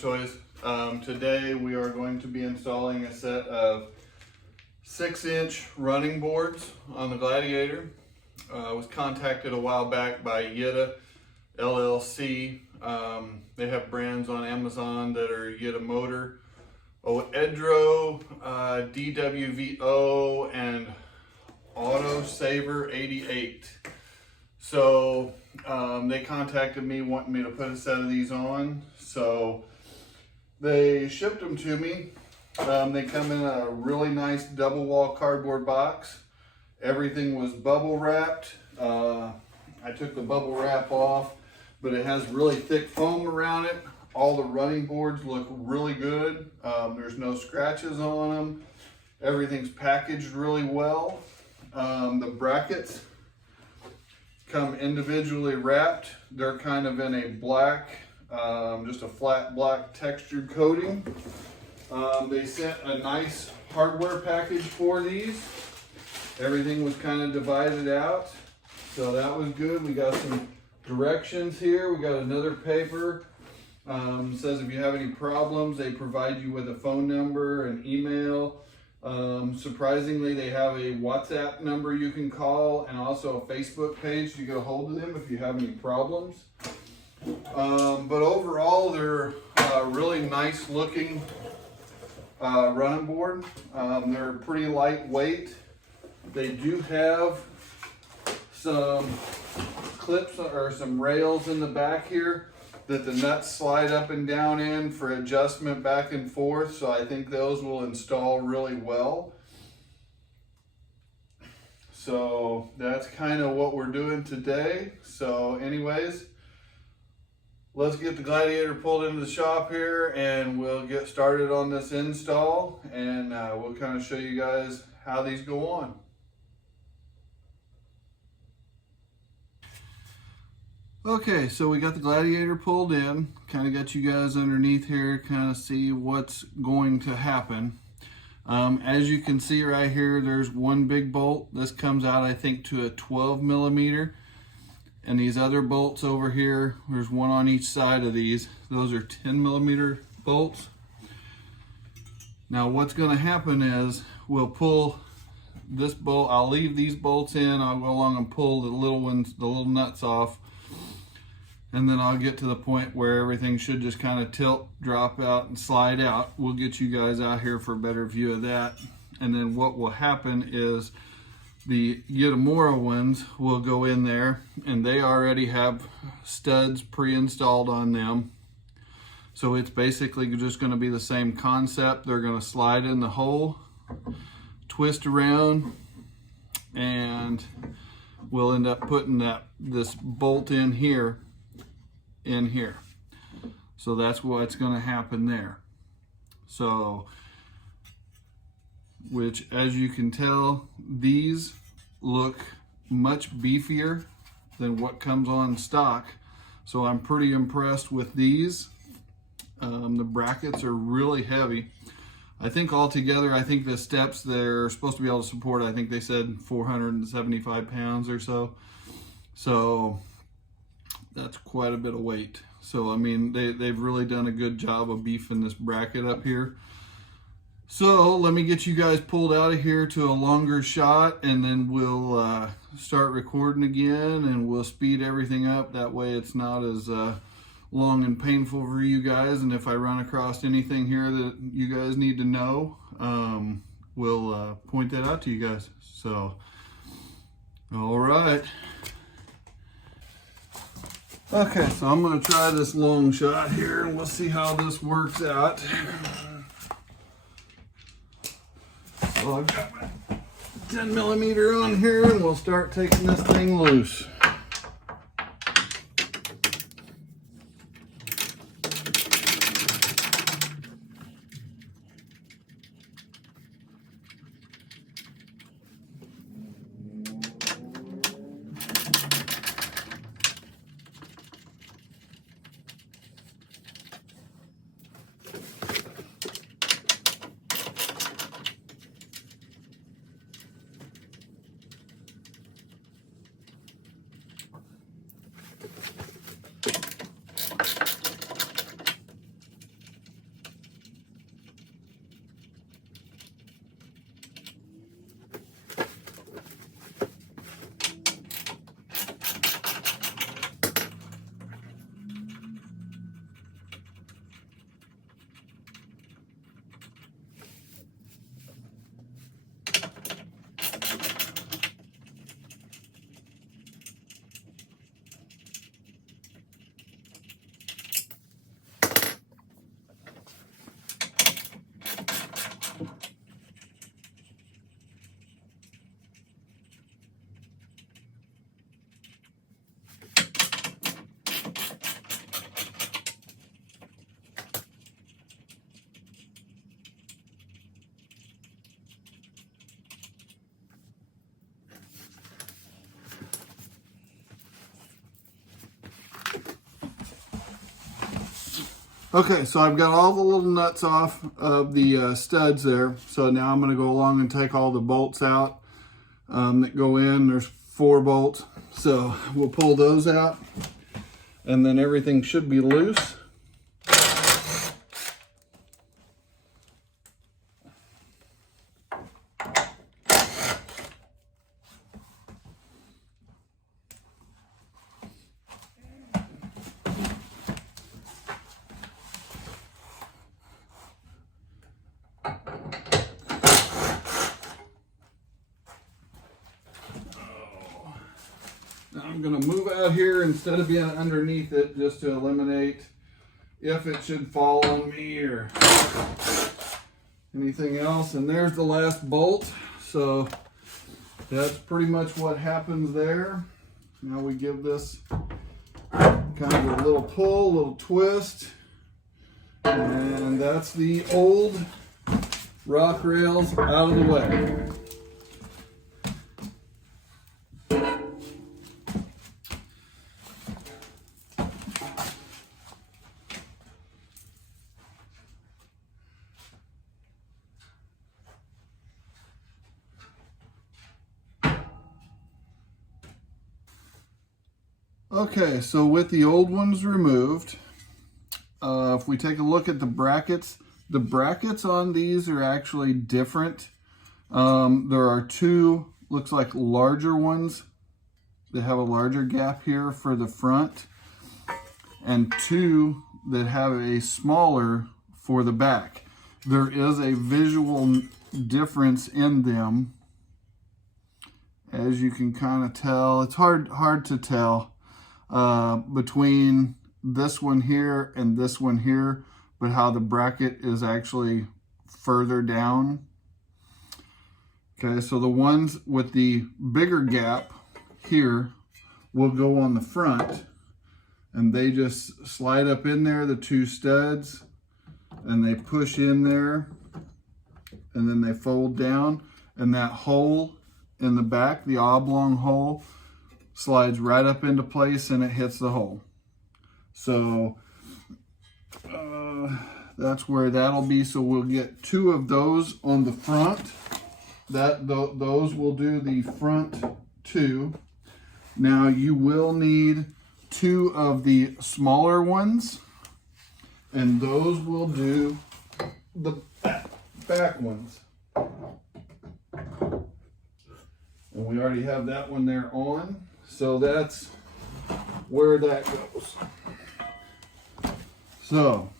Garage Toys. Today we are going to be installing a set of 6-inch running boards on the Gladiator. I was contacted a while back by Yita LLC. They have brands on Amazon that are Yitamotor, Edro, DWVO, and Auto Saver 88. So they contacted me wanting me to put a set of these on. So they shipped them to me. They come in a really nice double wall cardboard box. Everything was bubble wrapped. I took the bubble wrap off, but it has really thick foam around it. All the running boards look really good. There's no scratches on them. Everything's packaged really well. The brackets come individually wrapped. They're kind of in a black, just a flat black textured coating. They sent a nice hardware package for these. Everything was kind of divided out, so that was good. We got some directions here. We got another paper. Says if you have any problems, they provide you with a phone number, an email. Surprisingly, they have a WhatsApp number you can call and also a Facebook page to get a hold of them if you have any problems. But overall, they're really nice looking running board. They're pretty lightweight. They do have some clips or some rails in the back here that the nuts slide up and down in for adjustment back and forth. So I think those will install really well. So that's kind of what we're doing today. So anyways, let's get the Gladiator pulled into the shop here and we'll get started on this install, and we'll kind of show you guys how these go on. Okay, so we got the Gladiator pulled in, kind of got you guys underneath here, kind of see what's going to happen. As you can see right here, there's one big bolt. This comes out, I think, to a 12 millimeter. And these other bolts over here, there's one on each side of these. Those are 10 millimeter bolts. Now what's going to happen is we'll pull this bolt. I'll leave these bolts in. I'll go along and pull the little ones, the little nuts off. And then I'll get to the point where everything should just kind of tilt, drop out, and slide out. We'll get you guys out here for a better view of that. And then what will happen is the Yitamotor ones will go in there, and they already have studs pre-installed on them. So it's basically just going to be the same concept. They're going to slide in the hole, twist around, and we'll end up putting this bolt in here. So that's what's going to happen there. So, which, as you can tell, these look much beefier than what comes on stock. So I'm pretty impressed with these. The brackets are really heavy. I think altogether, I think the steps they're supposed to be able to support, I think they said 475 pounds or so. So that's quite a bit of weight. So I mean, they've really done a good job of beefing this bracket up here. So let me get you guys pulled out of here to a longer shot, and then we'll start recording again, and we'll speed everything up. That way it's not as long and painful for you guys. And if I run across anything here that you guys need to know, we'll point that out to you guys. So, all right. Okay, so I'm going to try this long shot here, and we'll see how this works out. So I've got my 10 millimeter on here, and we'll start taking this thing loose. Okay, so I've got all the little nuts off of the studs there. So now I'm going to go along and take all the bolts out that go in. There's 4 bolts. So we'll pull those out, and then everything should be loose. I'm going to move out here instead of being underneath it, just to eliminate if it should fall on me or anything else. And there's the last bolt. So that's pretty much what happens there. Now we give this kind of a little pull, a little twist. And that's the old rock rails out of the way. Okay, so with the old ones removed, if we take a look at the brackets on these are actually different. There are 2, looks like larger ones that have a larger gap here for the front, and 2 that have a smaller for the back. There is a visual difference in them. As you can kind of tell, it's hard to tell between this one here and this one here, but how the bracket is actually further down. Okay, so the ones with the bigger gap here will go on the front, and they just slide up in there, the 2 studs, and they push in there, and then they fold down, and that hole in the back, the oblong hole, slides right up into place and it hits the hole. So that's where that'll be. So we'll get 2 of those on the front. Those will do the front 2. Now you will need 2 of the smaller ones, and those will do the back ones. And we already have that one there on. So that's where that goes. So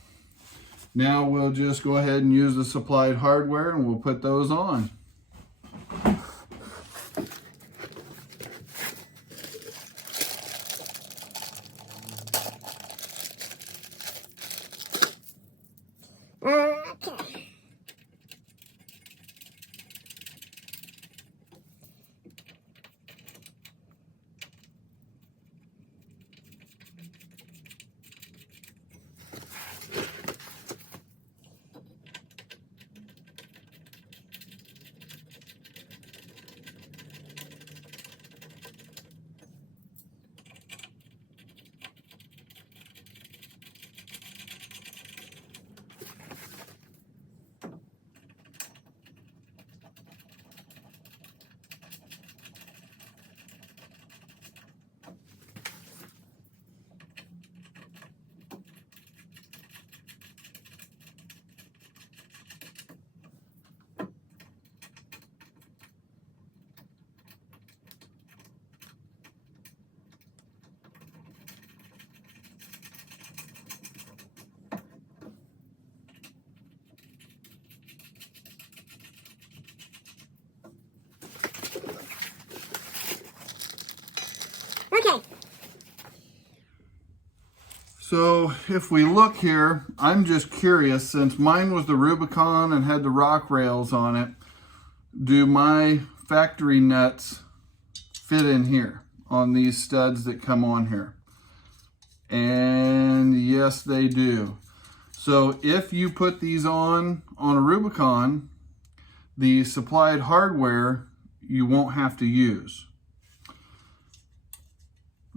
now we'll just go ahead and use the supplied hardware, and we'll put those on. Okay. So if we look here, I'm just curious, since mine was the Rubicon and had the rock rails on it, do my factory nuts fit in here on these studs that come on here? And yes, they do. So if you put these on a Rubicon, the supplied hardware you won't have to use.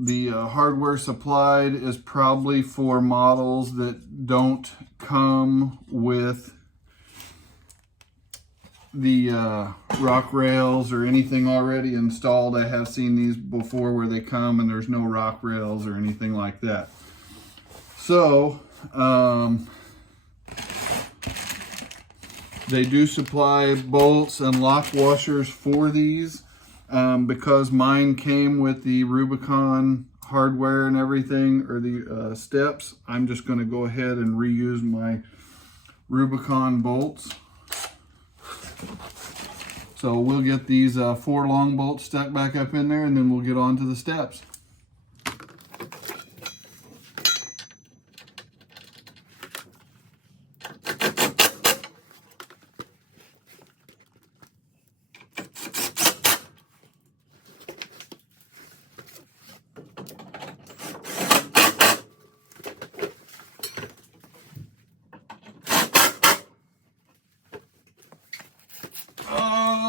The hardware supplied is probably for models that don't come with the rock rails or anything already installed. I have seen these before where they come and there's no rock rails or anything like that. So they do supply bolts and lock washers for these. Because mine came with the Rubicon hardware and everything, or the steps, I'm just going to go ahead and reuse my Rubicon bolts. So we'll get these 4 long bolts stuck back up in there, and then we'll get on to the steps.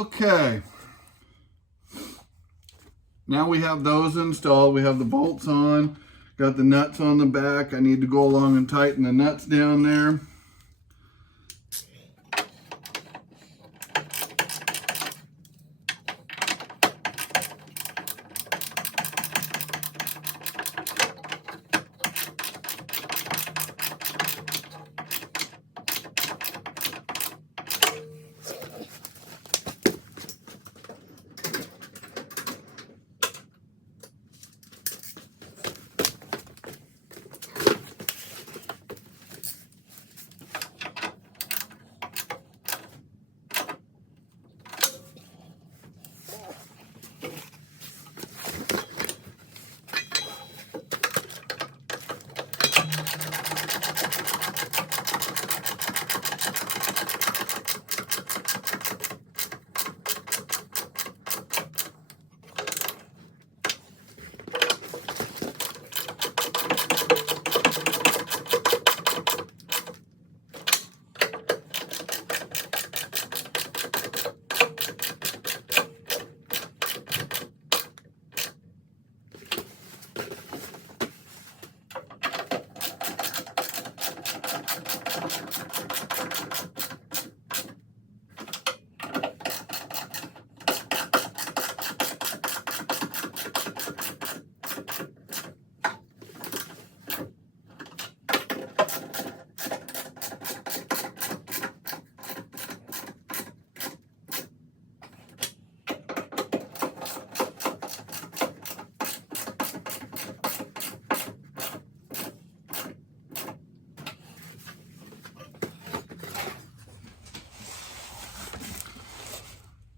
Okay, now we have those installed. We have the bolts on, got the nuts on the back. I need to go along and tighten the nuts down there.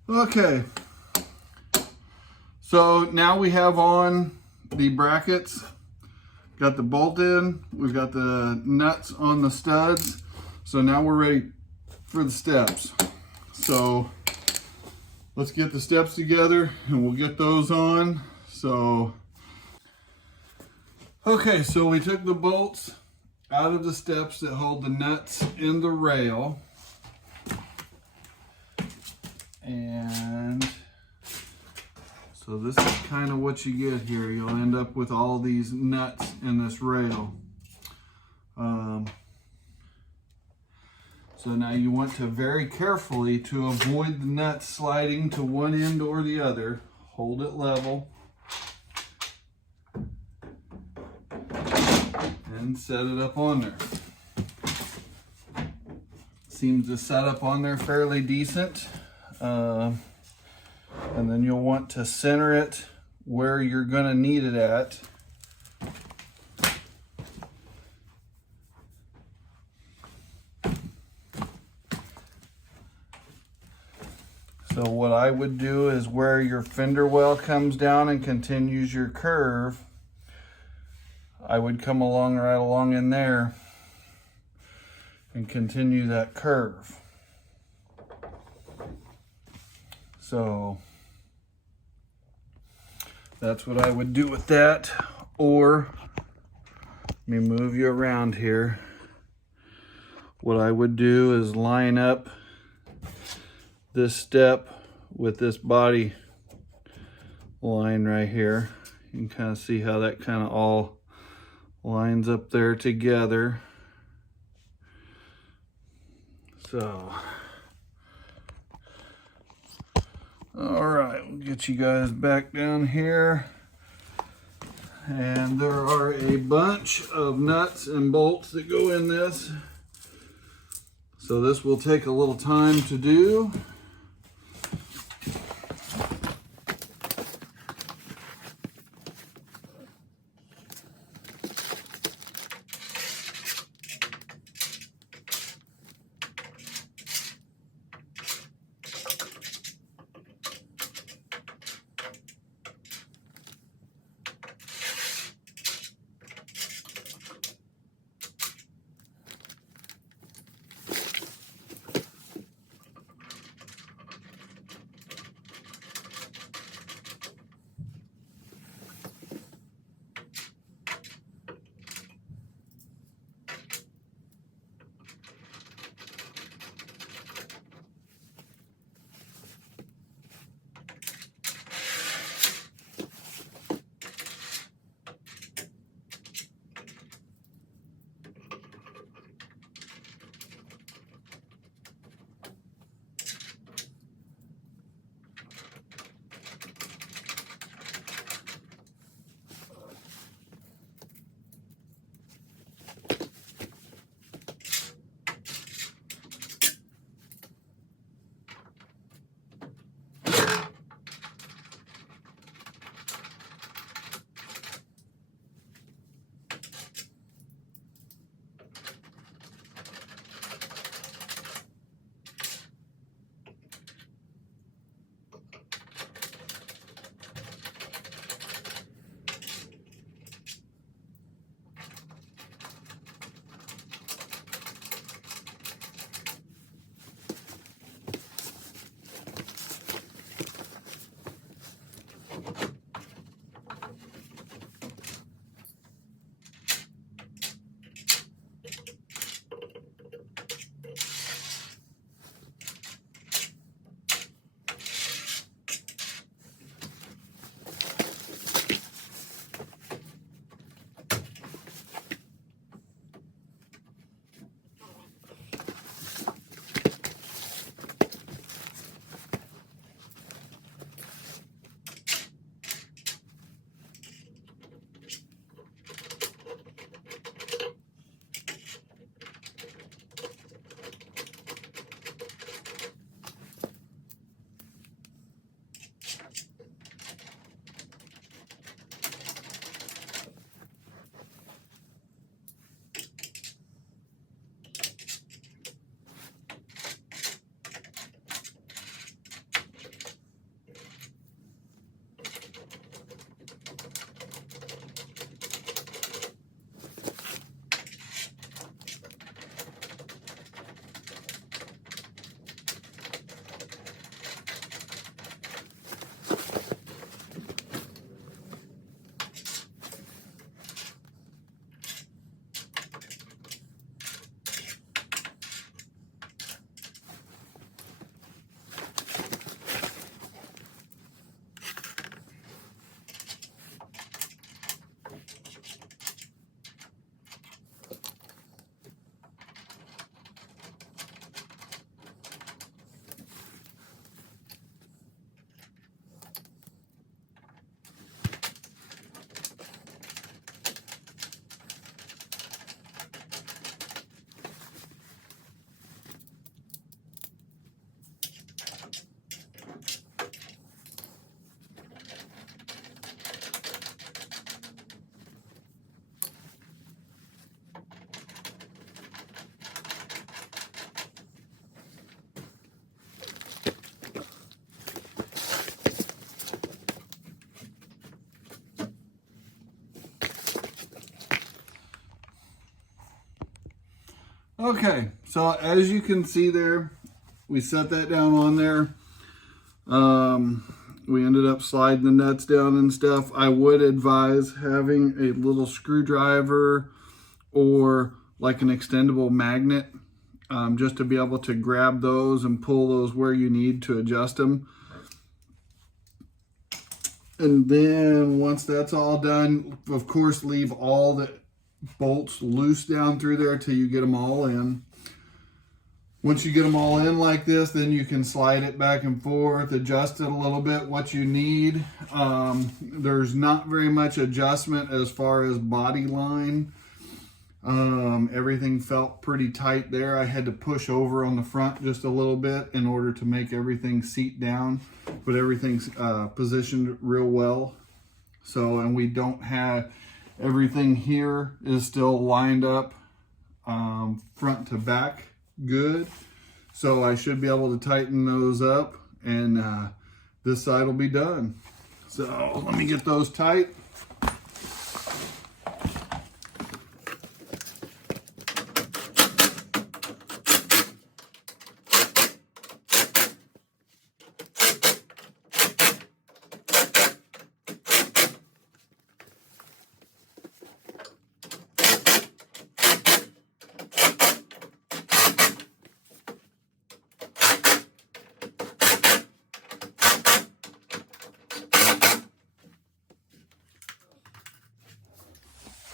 Okay, so now we have on the brackets, got the bolt in, we've got the nuts on the studs, so now we're ready for the steps. So let's get the steps together and we'll get those on. Okay, so we took the bolts out of the steps that hold the nuts in the rail. And so this is kind of what you get here. You'll end up with all these nuts in this rail. So now you want to very carefully, to avoid the nuts sliding to one end or the other, hold it level and set it up on there. Seems to set up on there fairly decent. And then you'll want to center it where you're going to need it at. So what I would do is where your fender well comes down and continues your curve, I would come along right along in there and continue that curve. So that's what I would do with that. Or let me move you around here. What I would do is line up this step with this body line right here. You can kind of see how that kind of all lines up there together. So, all right, we'll get you guys back down here. And there are a bunch of nuts and bolts that go in this. So this will take a little time to do. Okay, so as you can see there, we set that down on there. We ended up sliding the nuts down and stuff. I would advise having a little screwdriver or like an extendable magnet, just to be able to grab those and pull those where you need to adjust them. And then once that's all done, of course, leave all the bolts loose down through there till you get them all in. Once you get them all in like this, then you can slide it back and forth, adjust it a little bit, what you need. There's not very much adjustment as far as body line. Everything felt pretty tight there. I had to push over on the front just a little bit in order to make everything seat down, but everything's positioned real well. So, and we don't have, everything here is still lined up front to back good. So I should be able to tighten those up, and this side will be done. So let me get those tight.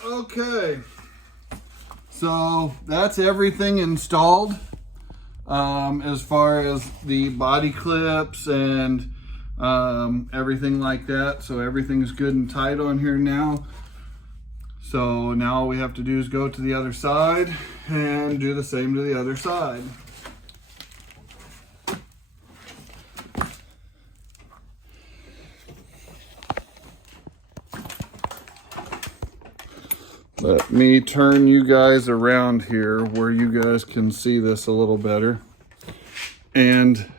Okay, so that's everything installed as far as the body clips and everything like that. So everything's good and tight on here now. So now all we have to do is go to the other side and do the same to the other side. Let me turn you guys around here where you guys can see this a little better. And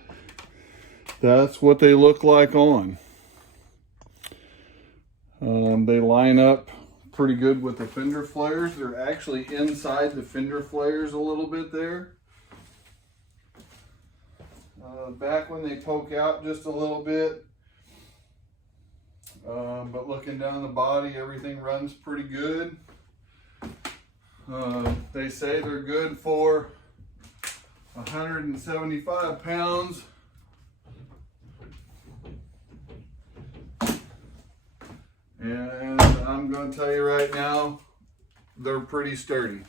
that's what they look like on. They line up pretty good with the fender flares. They're actually inside the fender flares a little bit there. Back when they poke out just a little bit. But looking down the body, everything runs pretty good. They say they're good for 175 pounds. And I'm going to tell you right now, they're pretty sturdy.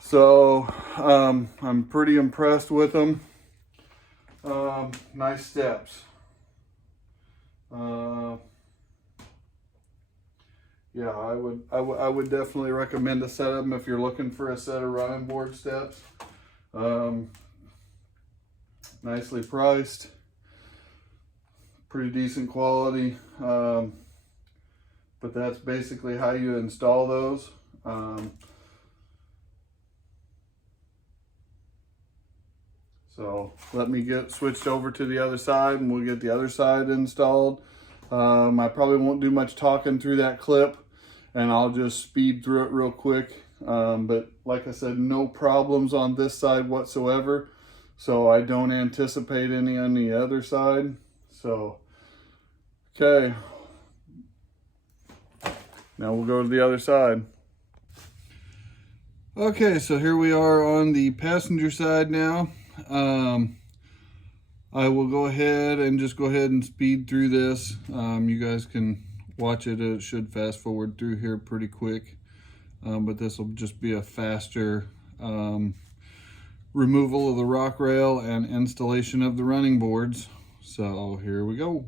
So I'm pretty impressed with them. Nice steps. Yeah, I would definitely recommend a set of them if you're looking for a set of running board steps. Nicely priced, pretty decent quality. But that's basically how you install those. So let me get switched over to the other side and we'll get the other side installed. I probably won't do much talking through that clip, and I'll just speed through it real quick. But like I said, no problems on this side whatsoever. So I don't anticipate any on the other side. So, okay. Now we'll go to the other side. Okay, so here we are on the passenger side now. I will go ahead and speed through this. You guys can watch it. It should fast forward through here pretty quick. But this will just be a faster removal of the rock rail and installation of the running boards. So here we go.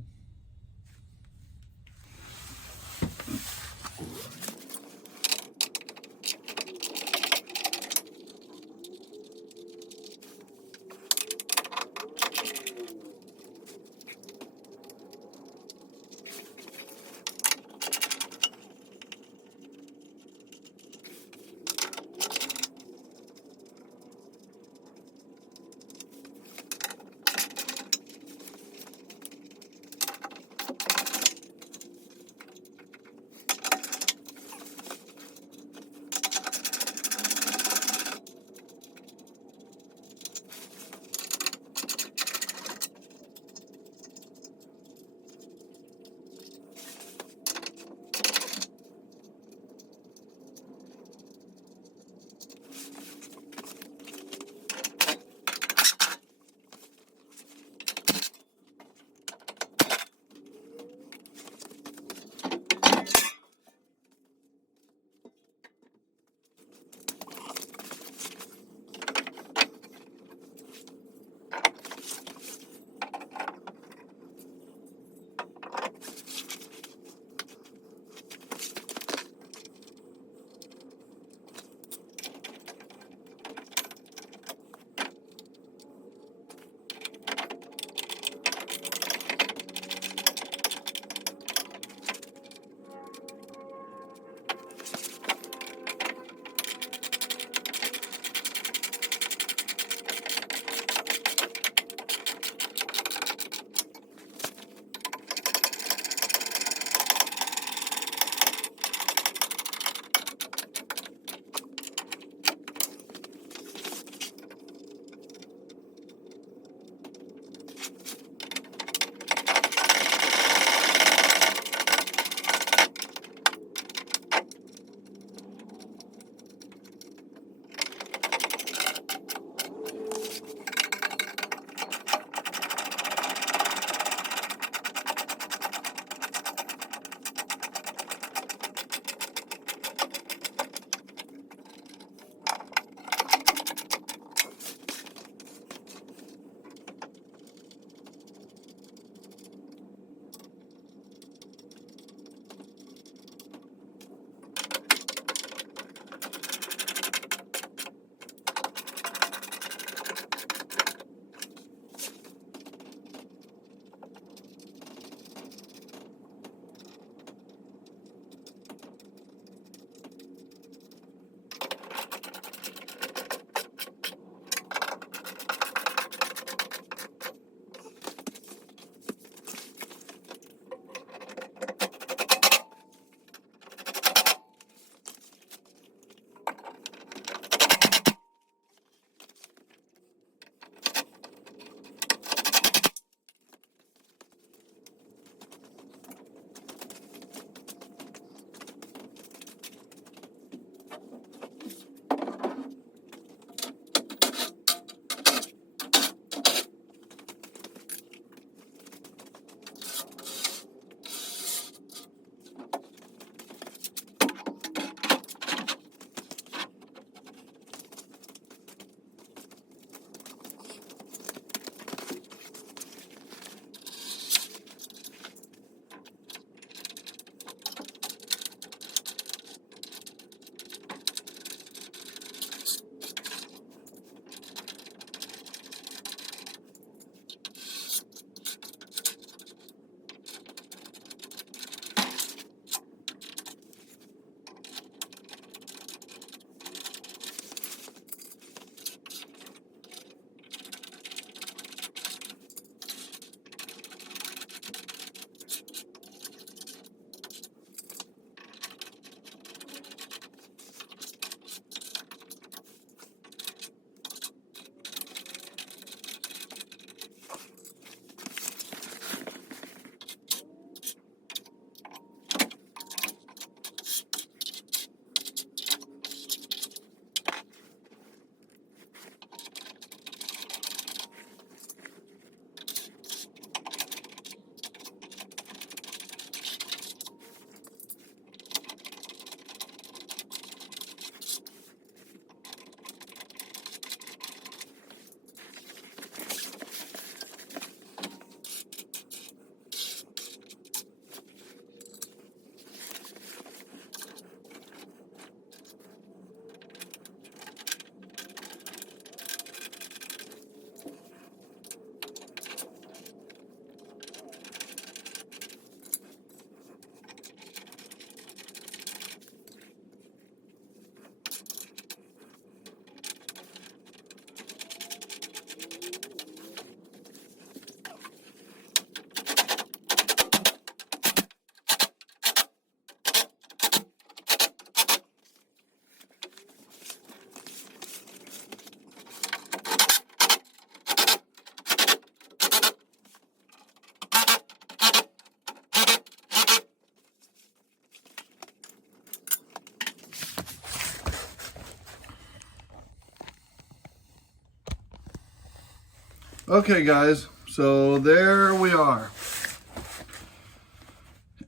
Okay guys, so there we are.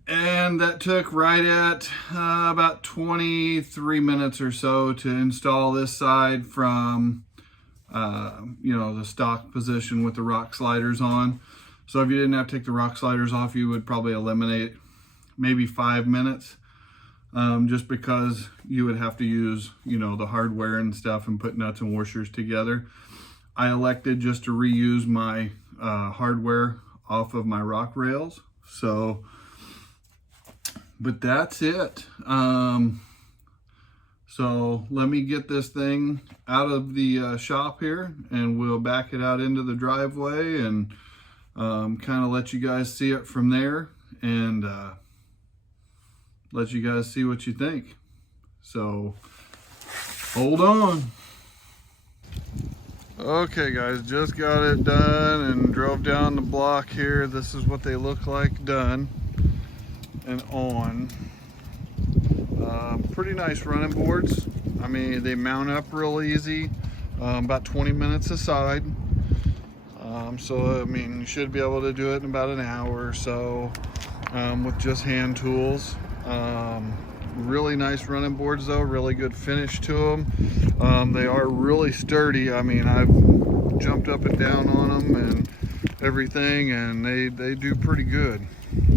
And that took right at about 23 minutes or so to install this side from, the stock position with the rock sliders on. So if you didn't have to take the rock sliders off, you would probably eliminate maybe 5 minutes, just because you would have to use, the hardware and stuff and put nuts and washers together. I elected just to reuse my hardware off of my rock rails. So, but that's it. So let me get this thing out of the shop here, and we'll back it out into the driveway and kind of let you guys see it from there, and let you guys see what you think. So hold on. Okay guys, just got it done and drove down the block here. This is what they look like done and on. Pretty nice running boards. I mean, they mount up real easy, about 20 minutes aside. So I mean, you should be able to do it in about an hour or so with just hand tools. Really nice running boards though, really good finish to them. They are really sturdy. I mean, I've jumped up and down on them and everything, and they do pretty good.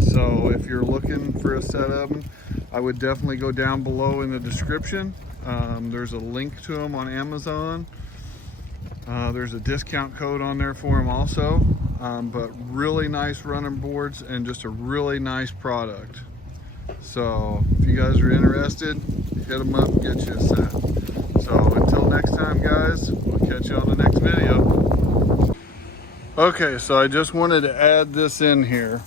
So if you're looking for a set of them, I would definitely go down below in the description. There's a link to them on Amazon. There's a discount code on there for them also. But really nice running boards and just a really nice product. So if you guys are interested, hit them up and get you a set. So until next time guys, we'll catch you on the next video. Okay, so I just wanted to add this in here.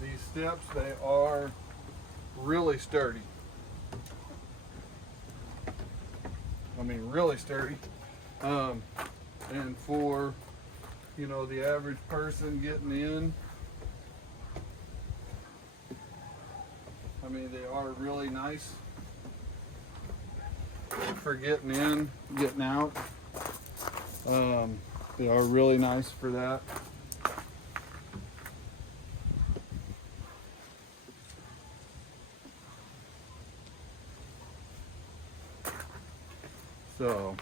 These steps, they are really sturdy. I mean, really sturdy. And for, the average person getting in, I mean, they are really nice for getting in, getting out. They are really nice for that. So,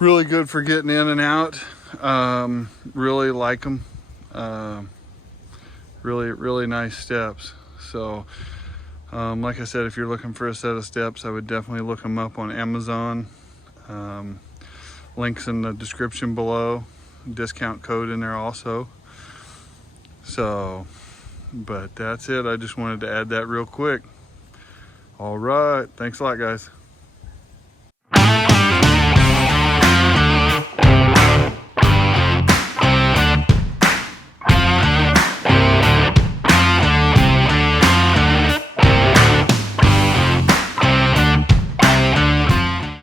really good for getting in and out. Really like them. Really nice steps. So, like I said, if you're looking for a set of steps, I would definitely look them up on Amazon. Links in the description below. Discount code in there also. So, but that's it. I just wanted to add that real quick. All right. Thanks a lot, guys.